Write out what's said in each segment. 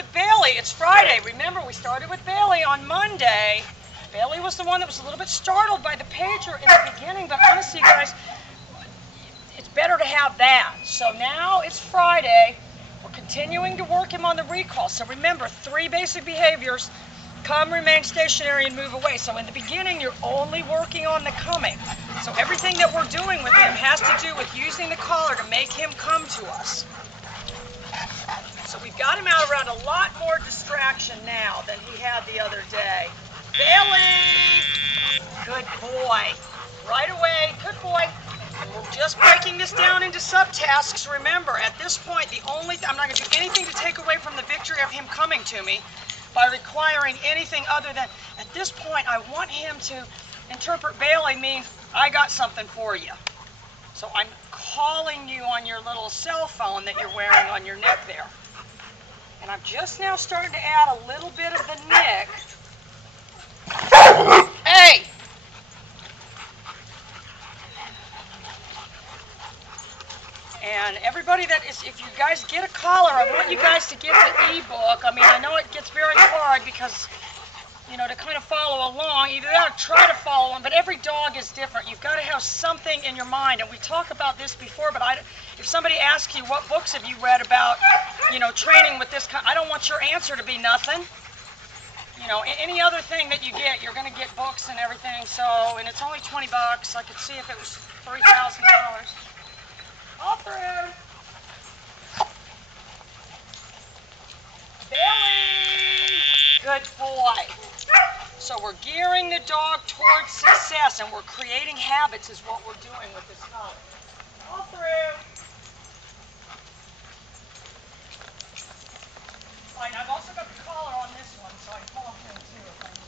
with Bailey. It's Friday. Remember, we started with Bailey on Monday. Bailey was the one that was a little bit startled by the pager in the beginning, but honestly, you guys, it's better to have that. So now it's Friday. We're continuing to work him on the recall. So remember, 3 basic behaviors: come, remain stationary, and move away. So in the beginning, you're only working on the coming. So everything that we're doing with him has to do with using the collar to make him come to us. So we've got him out around a lot more distraction now than he had the other day. Bailey! Good boy. Right away. Good boy. And we're just breaking this down into subtasks. Remember, at this point, I'm not going to do anything to take away from the victory of him coming to me by requiring anything other than, at this point, I want him to interpret Bailey means, I got something for you. So I'm calling you on your little cell phone that you're wearing on your neck there. And I'm just now starting to add a little bit of the nick. Hey! And everybody that is, if you guys get a collar, I want you guys to get the ebook. I mean, I know it gets very hard because, you know, to kind of follow along, either that or try to follow along, but every dog is different. You've got to have something in your mind, and we talked about this before, but if somebody asks you, what books have you read about, you know, training with this kind, I don't want your answer to be nothing. You know, any other thing that you get, you're going to get books and everything, so, and it's only 20 bucks. I could see if it was $3,000. All through. Bailey! Good boy. So we're gearing the dog towards success, and we're creating habits is what we're doing with this collar. All through. Fine, I've also got the collar on this one, so I can pull him too if I need to.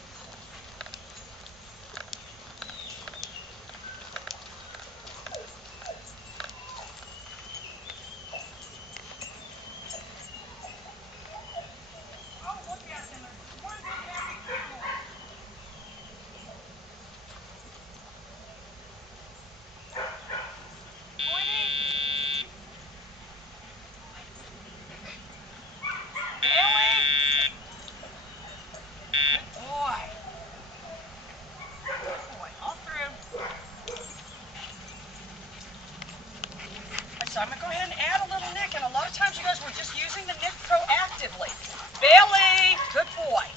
So I'm going to go ahead and add a little nick, and a lot of times you guys were just using the nick proactively. Bailey! Good boy.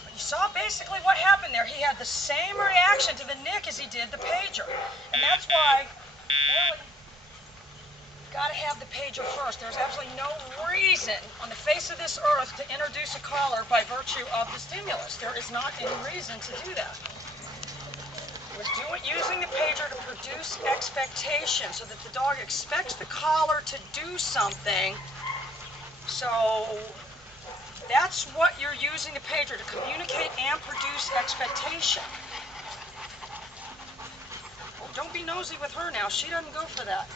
But you saw basically what happened there. He had the same reaction to the nick as he did the pager. And that's why, Bailey, you've got to have the pager first. There's absolutely no reason on the face of this earth to introduce a collar by virtue of the stimulus. There is not any reason to do that. We're using the pager to produce expectation so that the dog expects the collar to do something. So that's what you're using the pager to communicate and produce expectation. Oh, don't be nosy with her now. She doesn't go for that.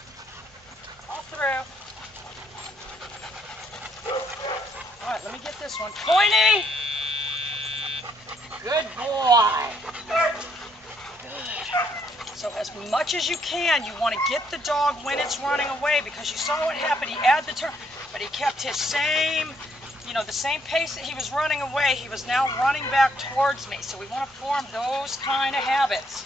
All through. All right, let me get this one. Pointy! Good boy. So as much as you can, you want to get the dog when it's running away, because you saw what happened. He had the turn, but he kept his same, you know, the same pace that he was running away. He was now running back towards me. So we want to form those kind of habits.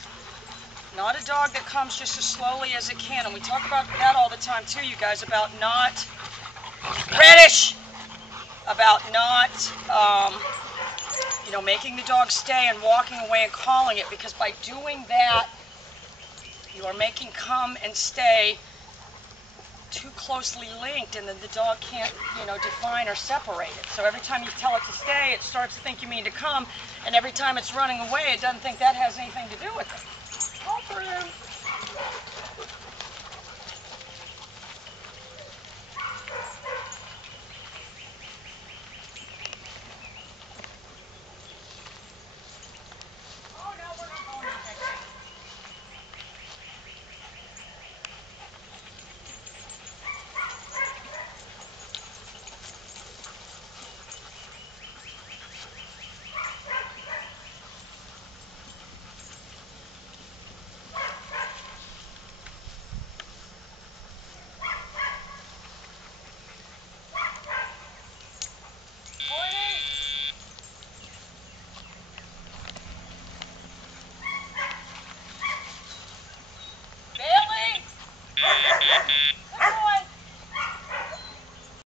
Not a dog that comes just as slowly as it can. And we talk about that all the time too, you guys, about not, reddish, about not, you know, making the dog stay and walking away and calling it, because by doing that, you are making come and stay too closely linked, and then the dog can't, you know, define or separate it. So every time you tell it to stay, it starts to think you mean to come, and every time it's running away, it doesn't think that has anything to do with it. All through.